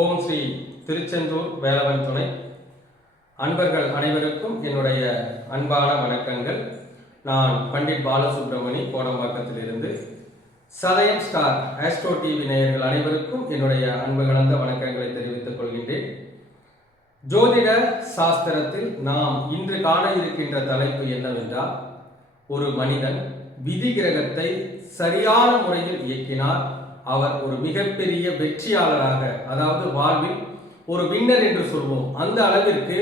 ஓம் ஸ்ரீ திருச்செந்தூர் வேலவன் துணை. அன்பர்கள் அனைவருக்கும் என்னுடைய அன்பான வணக்கங்கள். நான் பண்டிட் பாலசுப்ரமணி கோடம்பாக்கத்திலிருந்து. சதயம் ஸ்டார் ஆஸ்ட்ரோ டிவி நேயர்கள் அனைவருக்கும் என்னுடைய அன்பு கலந்த வணக்கங்களை தெரிவித்துக் கொள்கின்றேன். ஜோதிட சாஸ்திரத்தில் நாம் இன்று காண இருக்கின்ற தலைப்பு என்னவென்றால் ஒரு மனிதன் விதி கிரகத்தை சரியான முறையில் இயக்கினார் அவர் ஒரு மிகப்பெரிய வெற்றியாளராக அதாவது வாழ்வில் ஒரு வின்னர் என்று சொல்வோம். அந்த அளவிற்கு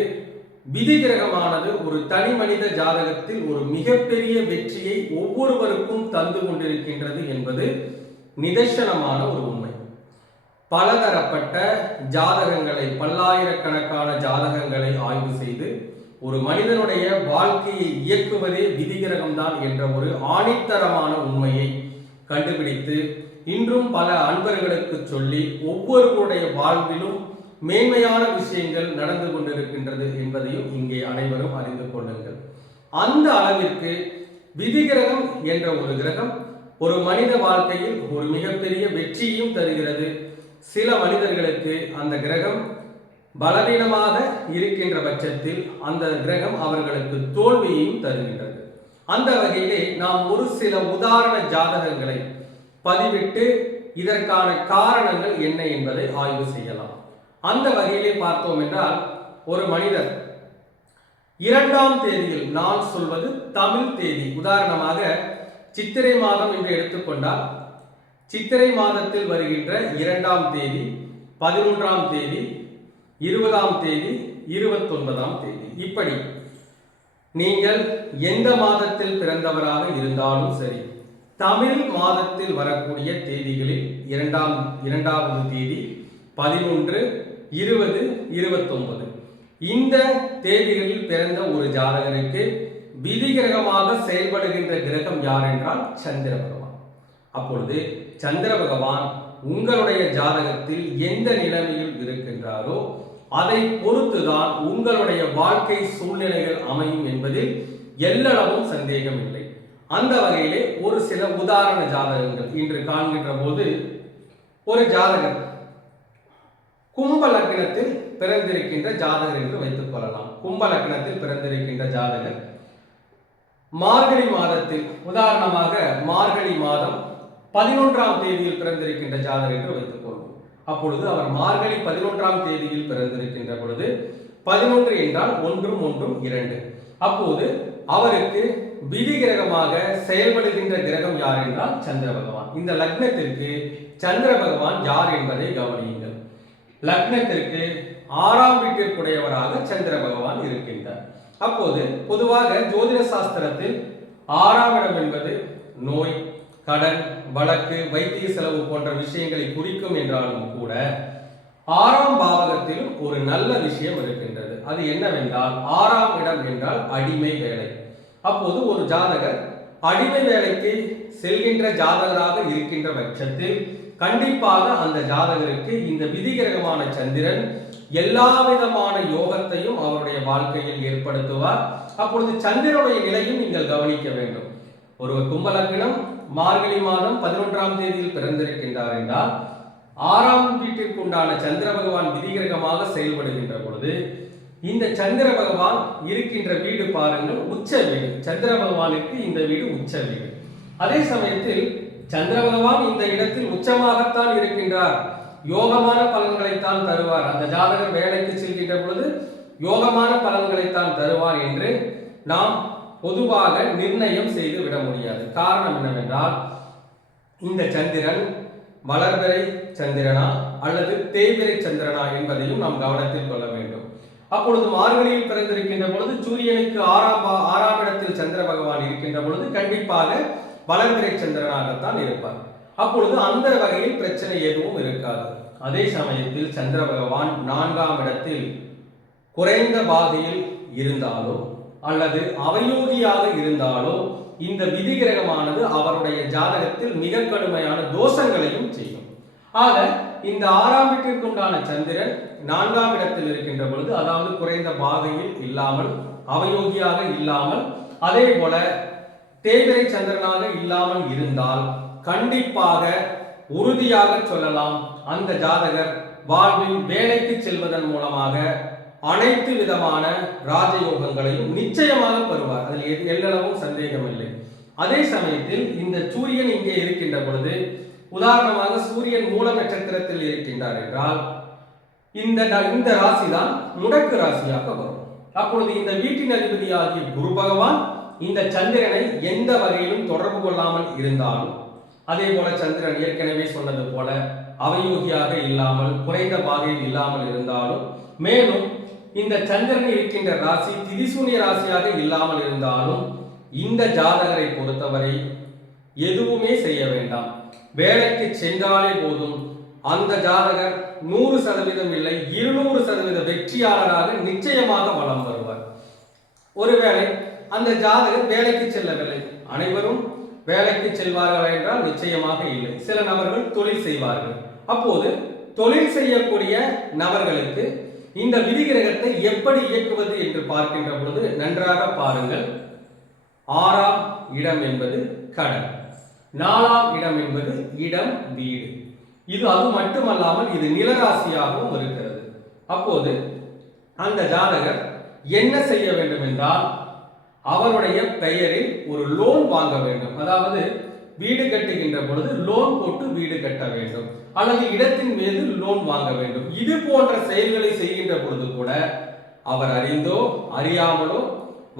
விதி கிரகமானது ஒரு தனி மனித ஜாதகத்தில் ஒரு மிகப்பெரிய வெற்றியை ஒவ்வொருவருக்கும் தந்து கொண்டிருக்கின்றது என்பது நிதர்சனமான ஒரு உண்மை. பலதரப்பட்ட ஜாதகங்களை பல்லாயிரக்கணக்கான ஜாதகங்களை ஆய்வு செய்து ஒரு மனிதனுடைய வாழ்க்கையை இயக்குவதே விதிகிரகம்தான் என்ற ஒரு ஆணித்தரமான உண்மையை கண்டுபிடித்து இன்றும் பல அன்பர்களுக்கு சொல்லி ஒவ்வொருவருடைய வாழ்விலும் மேன்மையான விஷயங்கள் நடந்து கொண்டிருக்கின்றது என்பதையும் இங்கே அனைவரும் அறிந்து கொள்ளுங்கள். அந்த அளவிற்கு விதிகிரகம் என்ற ஒரு கிரகம் ஒரு மனித வாழ்க்கையில் ஒரு மிகப்பெரிய வெற்றியும் தருகிறது. சில மனிதர்களுக்கு அந்த கிரகம் பலவீனமாக இருக்கின்ற பட்சத்தில் அந்த கிரகம் அவர்களுக்கு தோல்வியையும் தருகின்றது. அந்த வகையிலே நாம் ஒரு சில உதாரண ஜாதகங்களை பதிவிட்டு இதற்கான காரணங்கள் என்ன என்பதை ஆய்வு செய்யலாம். அந்த வகையிலே பார்த்தோம் என்றால் ஒரு மனிதர் இரண்டாம் தேதியில் நான் சொல்வது தமிழ் தேதி. உதாரணமாக சித்திரை மாதம் என்று எடுத்துக்கொண்டால் சித்திரை மாதத்தில் வருகின்ற இரண்டாம் தேதி பதினொன்றாம் தேதி இருபதாம் தேதி இருபத்தொன்பதாம் தேதி. இப்படி நீங்கள் எந்த மாதத்தில் பிறந்தவராக இருந்தாலும் சரி தமிழ் மாதத்தில் வரக்கூடிய தேதிகளில் இரண்டாம் இரண்டாவது தேதி பதினொன்று இருபது இருபத்தொன்பது. இந்த தேதிகளில் பிறந்த ஒரு ஜாதகருக்கு விதி கிரகமாக செயல்படுகின்ற கிரகம் யார் என்றால் சந்திர பகவான். அப்பொழுது சந்திர பகவான் உங்களுடைய ஜாதகத்தில் எந்த நிலைமையில் இருக்கின்றாரோ அதை பொறுத்துதான் உங்களுடைய வாழ்க்கை சூழ்நிலைகள் அமையும் என்பதில் எல்லளவும் சந்தேகம் இல்லை அந்த வகையிலே ஒரு சில உதாரண ஜாதகங்கள் இன்று காண்கின்ற போது ஒரு ஜாதகர் கும்ப லக்னத்தில் பிறந்திருக்கின்ற ஜாதகர் என்று வைத்துக் கொள்ளலாம். கும்ப லக்னத்தில் பிறந்திருக்கின்ற ஜாதகர் மார்கழி மாதத்தில் உதாரணமாக மார்கழி மாதம் பதினொன்றாம் தேதியில் பிறந்திருக்கின்ற ஜாதகர் என்று வைத்துக் கொள்வோம். அப்பொழுது அவர் மார்கழி பதினொன்றாம் தேதியில் பிறந்திருக்கின்ற பொழுது பதினொன்று என்றால் ஒன்றும் ஒன்றும் இரண்டு. அப்போது அவருக்கு விதி கிரகமாக செயல்படுகின்ற கிரகம் யார் என்றால் சந்திர பகவான். இந்த லக்னத்திற்கு சந்திர பகவான் யார் என்பதை கவனியுங்கள். லக்னத்திற்கு ஆறாம் வீட்டிற்குடையவராக சந்திர பகவான் இருக்கின்றார். அப்போது பொதுவாக ஜோதிட சாஸ்திரத்தில் ஆறாம் இடம் என்பது நோய் கடன் வழக்கு வைத்திய செலவு போன்ற விஷயங்களை குறிக்கும் என்றாலும் கூட ஆறாம் பாவகத்திலும் ஒரு நல்ல விஷயம் இருக்கின்றது. அது என்னவென்றால் ஆறாம் இடம் என்றால் அடிமை வேலை. அப்போது ஒரு ஜாதகர் அடிமை வேலைக்கு செல்கின்ற ஜாதகராக இருக்கின்ற பட்சத்தில் கண்டிப்பாக அந்த ஜாதகருக்கு இந்த விதிகிரகமான சந்திரன் எல்லா விதமான யோகத்தையும் அவருடைய வாழ்க்கையில் ஏற்படுத்துவார். அப்பொழுது சந்திரனுடைய நிலையும் நீங்கள் கவனிக்க வேண்டும். ஒருவர் கும்பலக்கினம் மார்கழி மாதம் பதினொன்றாம் தேதியில் பிறந்திருக்கின்றார் என்றால் ஆறாம் வீட்டிற்கு உண்டான சந்திர பகவான் விதிகிரகமாக செயல்படுகின்ற பொழுது இந்த சந்திர பகவான் இருக்கின்ற வீடு பாருங்கள் உச்ச வீடு. சந்திர பகவானுக்கு இந்த வீடு உச்ச வீடு. அதே சமயத்தில் சந்திர பகவான் இந்த இடத்தில் உச்சமாகத்தான் இருக்கின்றார். யோகமான பலன்களைத்தான் தருவார். அந்த ஜாதகர் வேலைக்கு செல்கின்ற பொழுது யோகமான பலன்களைத்தான் தருவார் என்று நாம் பொதுவாக நிர்ணயம் செய்து விட முடியாது. காரணம் என்னவென்றால் இந்த சந்திரன் வளர்பிறை சந்திரனா அல்லது தேய்பிறை சந்திரனா என்பதையும் நாம் கவனத்தில் கொள்ள அப்பொழுது மார்கழியில் பிறந்திருக்கின்ற பொழுது சூரியனுக்கு ஆறாம் ஆறாம் இடத்தில் சந்திர பகவான் இருக்கின்ற பொழுது கண்டிப்பாக வளர்பிறை சந்திரனாகத்தான் இருப்பார். அப்பொழுது அந்த வகையில் பிரச்சனை எதுவும் இருக்காது. அதே சமயத்தில் சந்திர பகவான் நான்காம் இடத்தில் குறைந்த பாதையில் இருந்தாலோ அல்லது அவயோகியாக இருந்தாலோ இந்த விதி கிரகமானது அவருடைய ஜாதகத்தில் மிக கடுமையான தோஷங்களையும் செய்யும். ஆக இந்த ஆறாம் வீட்டிற்கு உண்டான சந்திரன் நான்காம் இடத்தில் இருக்கின்ற பொழுது அதாவது குறைந்த பாதையில் இல்லாமல் அவயோகியாக இல்லாமல் அதே போல தேய்பிரை சந்திரனாக இல்லாமல் இருந்தால் கண்டிப்பாக உறுதியாக சொல்லலாம் அந்த ஜாதகர் வாழ்வில் வேலைக்கு செல்வதன் மூலமாக அனைத்து விதமான ராஜயோகங்களையும் நிச்சயமாக பெறுவார். அதில் எல்லளவும் சந்தேகம் இல்லை அதே சமயத்தில் இந்த சூரியன் இங்கே இருக்கின்ற பொழுது உதாரணமாக சூரியன் மூல நட்சத்திரத்தில் இருக்கின்றார் என்றால் இந்த ந- இந்த ராசி தான் முடக்கு ராசியாக வரும். அப்பொழுது இந்த வீட்டின் அதிபதியாகிய குரு பகவான் இந்த சந்திரனை எந்த வகையிலும் தொடர்பு கொள்ளாமல் இருந்தாலும் அதே போல சந்திரன் ஏற்கனவே சொன்னது போல அவயோகியாக இல்லாமல் குறைந்த பாதையில் இல்லாமல் இருந்தாலும் மேலும் இந்த சந்திரன் இருக்கின்ற ராசி திதிசூனிய ராசியாக இல்லாமல் இருந்தாலும் இந்த ஜாதகரை பொறுத்தவரை எதுவுமே செய்ய வேண்டாம். வேலைக்கு சென்றாலே போதும். அந்த ஜாதகர் நூறு சதவீதம் இல்லை இருநூறு சதவீத வெற்றியாளராக நிச்சயமாக வலம் வருவார். ஒருவேளை அந்த ஜாதகர் வேலைக்கு செல்லவில்லை. அனைவரும் வேலைக்கு செல்வார்கள் என்றால் நிச்சயமாக இல்லை. சில நபர்கள் தொழில் செய்வார்கள். அப்போது தொழில் செய்யக்கூடிய நபர்களுக்கு இந்த விதிகிரகத்தை எப்படி இயக்குவது என்று பார்க்கின்ற பொழுது நன்றாக பாருங்கள். ஆறாம் இடம் என்பது கடன். நாலாம் இடம் என்பது இடம் வீடு. இது அது மட்டுமல்லாமல் இது நிலராசியாகவும் இருக்கிறது. அப்போது அந்த ஜாதகர் என்ன செய்ய வேண்டும் என்றால் அவருடைய பெயரில் ஒரு லோன் வாங்க வேண்டும். அதாவது வீடு கட்டுகின்ற பொழுது லோன் போட்டு வீடு கட்ட வேண்டும். அல்லது இடத்தின் மீது லோன் வாங்க வேண்டும். இது போன்ற செயல்களை செய்கின்ற பொழுது கூட அவர் அறிந்தோ அறியாமலோ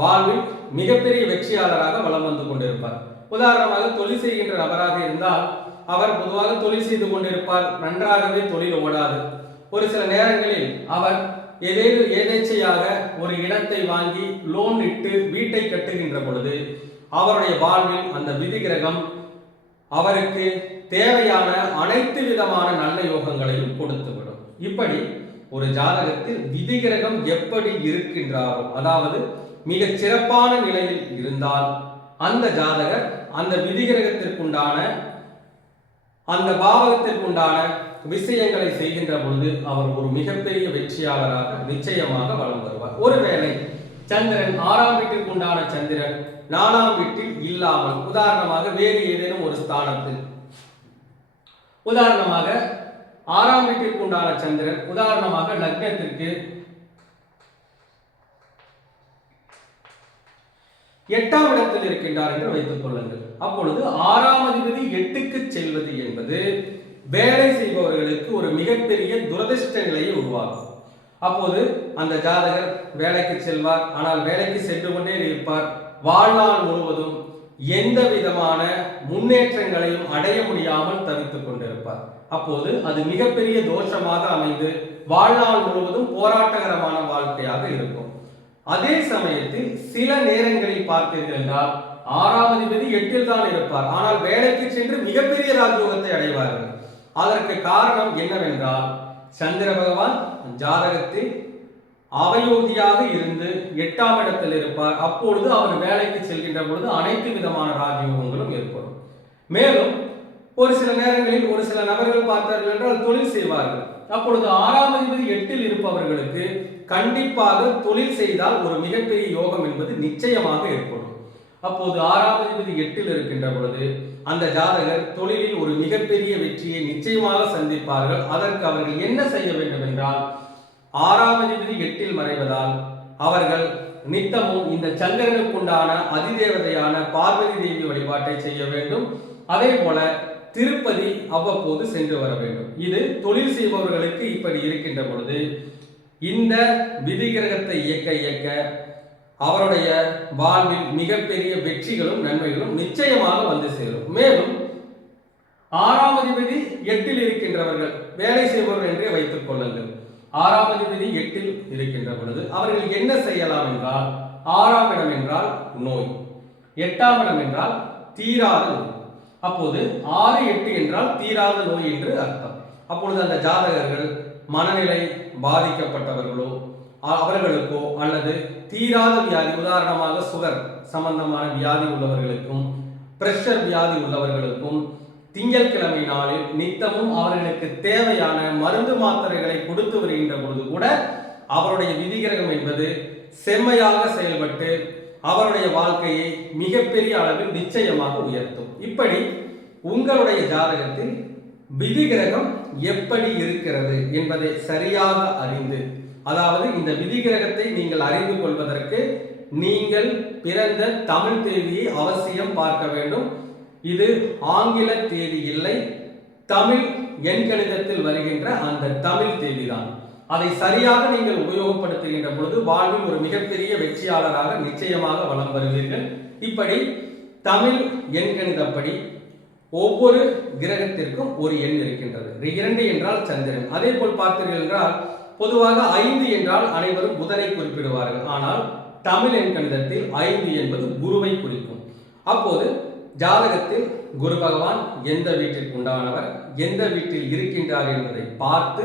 வாழ்வில் மிகப்பெரிய வெற்றியாளராக வலம் வந்து கொண்டிருப்பார். உதாரணமாக தொழில் செய்கின்ற நபராக இருந்தால் அவர் பொதுவாக தொழில் செய்து கொண்டிருப்பார். நன்றாகவே தொழில் ஓடாது. ஒரு சில நேரங்களில் அவர் ஏதேனும் ஏதேச்சையாக ஒரு இடத்தை வாங்கி லோன் இட்டு வீட்டை கட்டுகின்ற பொழுது அவருடைய வாழ்வில் அந்த விதிகிரகம் அவருக்கு தேவையான அனைத்து விதமான நல்ல யோகங்களையும் கொடுத்துவிடும். இப்படி ஒரு ஜாதகத்தில் விதிகிரகம் எப்படி இருக்கின்றாரோ அதாவது மிக சிறப்பான நிலையில் இருந்தால் அந்த ஜாதகர் அந்த விதிகிரகத்திற்குண்டான அந்த பாவகத்திற்குண்டான விஷயங்களை செய்கின்ற பொழுது அவர் ஒரு மிகப்பெரிய வெற்றியாளராக நிச்சயமாக வளம் வருவார் ஒருவேளை சந்திரன் ஆறாம் வீட்டிற்கு உண்டான சந்திரன் நாலாம் வீட்டில் இல்லாமல் உதாரணமாக வேறு ஏதேனும் ஒரு ஸ்தானத்தில் உதாரணமாக ஆறாம் வீட்டிற்கு உண்டான சந்திரன் உதாரணமாக லக்னத்திற்கு எட்டாம் இடத்தில் இருக்கின்றார் என்று வைத்துக் கொள்ளுங்கள். அப்பொழுது ஆறாம் அதிபதி எட்டுக்கு செல்வது என்பது வேலை செய்பவர்களுக்கு ஒரு மிகப்பெரிய துரதிருஷ்ட நிலையை உருவாக்கும். அப்போது அந்த ஜாதகர் வேலைக்கு செல்வார். ஆனால் வேலைக்கு சென்று கொண்டே இருப்பார். வாழ்நாள் முழுவதும் எந்த விதமான முன்னேற்றங்களையும் அடைய முடியாமல் தவித்துக் கொண்டிருப்பார். அப்போது அது மிகப்பெரிய தோஷமாக அமைந்து வாழ்நாள் முழுவதும் போராட்டகரமான வாழ்க்கையாக இருக்கும். அதே சமயத்தில் சில நேரங்களில் பார்த்தீர்கள் என்றால் ஆறாம் அதிபதி எட்டில் தான் இருப்பார். ஆனால் வேலைக்கு சென்று மிகப்பெரிய ராஜயோகத்தை அடைவார்கள். அதற்கு காரணம் என்னவென்றால் சந்திர பகவான் ஜாதகத்தில் அவயோதியாக இருந்து எட்டாம் இடத்தில் இருப்பார். அப்பொழுது அவர் வேலைக்கு செல்கின்ற பொழுது அனைத்து விதமான ராஜயோகங்களும் ஏற்படும். மேலும் ஒரு சில நேரங்களில் ஒரு சில நபர்கள் பார்த்தார்கள் என்றால் தொழில் செய்வார்கள். அப்பொழுது ஆறாம் அதிபதி எட்டில் இருப்பவர்களுக்கு கண்டிப்பாக தொழில் செய்தால் ஒரு மிகப்பெரிய யோகம் என்பது நிச்சயமாக ஏற்படும். அப்போது ஆறாம் அதிபதி எட்டில் இருக்கின்ற பொழுது அந்த ஜாதகர் தொழிலில் ஒரு மிகப்பெரிய வெற்றியை நிச்சயமாக சந்திப்பார்கள். அதற்கு அவர்கள் என்ன செய்ய வேண்டும் என்றால் ஆறாம் அதிபதி எட்டில் மறைவதால் அவர்கள் நித்தமும் இந்த சந்திரனுக்குண்டான அதிதேவதையான பார்வதி தேவி வழிபாட்டை செய்ய வேண்டும். அதே போல திருப்பதி அவ்வப்போது சென்று வர வேண்டும். இது தொழில் செய்பவர்களுக்கு இப்படி இருக்கின்ற பொழுது இந்த விதிகிரகத்தை இயக்க இயக்க அவருடைய வாழ்வில் மிகப்பெரிய வெற்றிகளும் நன்மைகளும் நிச்சயமாக வந்து சேரும். மேலும் ஆறாம் அதிபதி எட்டில் இருக்கின்றவர்கள் வேலை செய்பவர்கள் என்றே வைத்துக் கொள்ளுங்கள். ஆறாம் அதிபதி எட்டில் இருக்கின்ற பொழுது அவர்கள் என்ன செய்யலாம் என்றால் ஆறாம் இடம் என்றால் நோய் எட்டாம் இடம் என்றால் தீராத நோய். அப்போது ஆறு எட்டு என்றால் தீராத நோய் என்று அர்த்தம். அப்பொழுது அந்த ஜாதகர்கள் மனநிலை பாதிக்கப்பட்டவர்களோ அவர்களுக்கோ அல்லது தீராத வியாதி உதாரணமாக சுகர் சம்பந்தமான வியாதி உள்ளவர்களுக்கும் பிரஷர் வியாதி உள்ளவர்களுக்கும் திங்கட்கிழமை நாளில் நித்தமும் அவர்களுக்கு தேவையான மருந்து மாத்திரைகளை கொடுத்து வருகின்ற பொழுது கூட அவருடைய விதிகிரகம் என்பது செம்மையாக செயல்பட்டு அவருடைய வாழ்க்கையை மிகப்பெரிய அளவில் நிச்சயமாக உயர்த்தும். இப்படி உங்களுடைய ஜாதகத்தில் விதி கிரகம் எப்படி இருக்கிறது என்பதை சரியாக அறிந்து அதாவது இந்த விதி கிரகத்தை நீங்கள் அறிந்து கொள்வதற்கு நீங்கள் பிறந்த தமிழ் தேதியை அவசியம் பார்க்க வேண்டும். இது ஆங்கில தேதி இல்லை தமிழ் எண்கணிதத்தில் வருகின்ற அந்த தமிழ் தேதிதான். அதை சரியாக நீங்கள் உபயோகப்படுத்துகின்ற பொழுது வாழ்வில் ஒரு மிகப்பெரிய வெற்றியாளராக நிச்சயமாக வலம் வருவீர்கள். இப்படி தமிழ் எண்கணிதப்படி ஒவ்வொரு கிரகத்திற்கும் ஒரு எண் இருக்கின்றது. இரண்டு என்றால் சந்திரன். அதே போல் பார்த்தீர்கள் என்றால் பொதுவாக ஐந்து என்றால் அனைவரும் புதனை குறிப்பிடுவார்கள். ஆனால் தமிழ் எண்கணிதத்தில் ஐந்து என்பது குருவை குறிக்கும். அப்போது ஜாதகத்தில் குரு பகவான் எந்த வீட்டிற்கு உண்டானவர் எந்த வீட்டில் இருக்கின்றார் என்பதை பார்த்து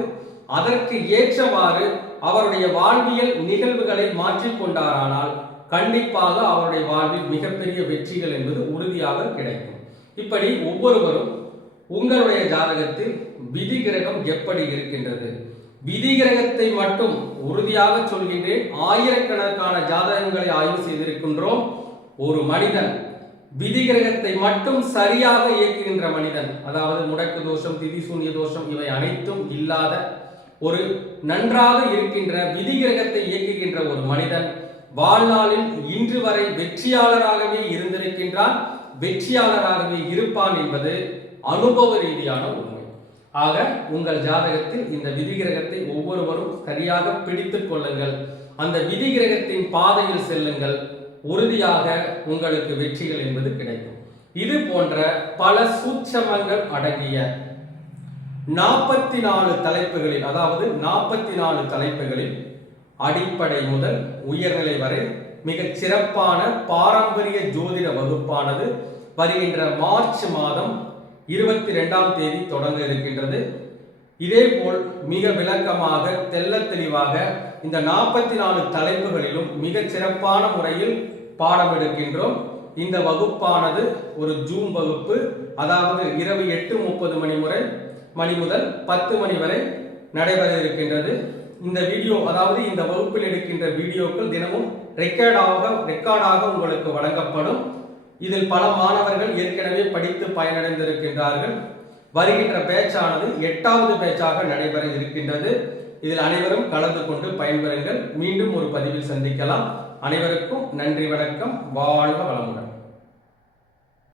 அதற்கு ஏற்றவாறு அவருடைய வாழ்வியல் நிகழ்வுகளை மாற்றிக்கொண்டாரானால் கண்டிப்பாக அவருடைய வாழ்வில் மிகப்பெரிய வெற்றிகள் என்பது உறுதியாக கிடைக்கும். இப்படி ஒவ்வொருவரும் உங்களுடைய ஜாதகத்தில் விதி கிரகம் எப்படி இருக்கின்றது? விதி கிரகத்தை மட்டும் உறுதியாக சொல்கின்றேன் ஆயிரக்கணக்கான ஜாதகங்களை ஆய்வு செய்திருக்கின்றோம். ஒரு மனிதன் விதி கிரகத்தை மட்டும் சரியாக இயக்குகின்ற மனிதன் அதாவது முடக்கு தோஷம் திதி சூன்ய தோஷம் இவை அனைத்தும் இல்லாத ஒரு நன்றாக இருக்கின்ற விதி கிரகத்தை இயக்குகின்ற ஒரு மனிதன் வாழ்நாளில் இன்று வரை வெற்றியாளராகவே இருந்திருக்கின்றான். வெற்றியாளராகவே இருப்பான் என்பது அனுபவ ரீதியான உண்மை. ஆக உங்கள் ஜாதகத்தில் இந்த விதிகிரகத்தை ஒவ்வொருவரும் சரியாக பிடித்துக் கொள்ளுங்கள். அந்த விதிகிரகத்தின் பாதையில் செல்லுங்கள். உறுதியாக உங்களுக்கு வெற்றிகள் என்பது கிடைக்கும். இது போன்ற பல சூட்சமங்கள் அடங்கிய நாற்பத்தி நாலு தலைப்புகளில் அதாவது நாற்பத்தி நாலு தலைப்புகளில் அடிப்படை முதல் உயர்நிலை வரை மிகச் சிறப்பான பாரம்பரிய ஜோதிட வகுப்பானது வருகின்ற மார்ச் மாதம் இருபத்தி ரெண்டாம் தேதி தொடங்க இருக்கின்றது. இதேபோல் மிக விளக்கமாக தெல்ல தெளிவாக இந்த நாற்பத்தி நாலு தலைப்புகளிலும் மிக சிறப்பான முறையில் பாடம் எடுக்கின்றோம். இந்த வகுப்பானது ஒரு ஜூம் வகுப்பு அதாவது இரவு எட்டு முப்பது மணி முறை மணி முதல் பத்து மணி வரை நடைபெற இருக்கின்றது. இந்த வீடியோ அதாவது இந்த வகுப்பில் எடுக்கின்ற வீடியோக்கள் தினமும் ரெக்கார்டாக ரெக்கார்டாக உங்களுக்கு வழங்கப்படும். இதில் பல மாணவர்கள் ஏற்கனவே படித்து பயனடைந்திருக்கின்றார்கள். வருகின்ற பேச்சானது எட்டாவது பேச்சாக நடைபெற இருக்கின்றது. இதில் அனைவரும் கலந்து கொண்டு பயன்பெறுங்கள். மீண்டும் ஒரு பதிவில் சந்திக்கலாம். அனைவருக்கும் நன்றி வணக்கம். வாழ்க வளமுடன்.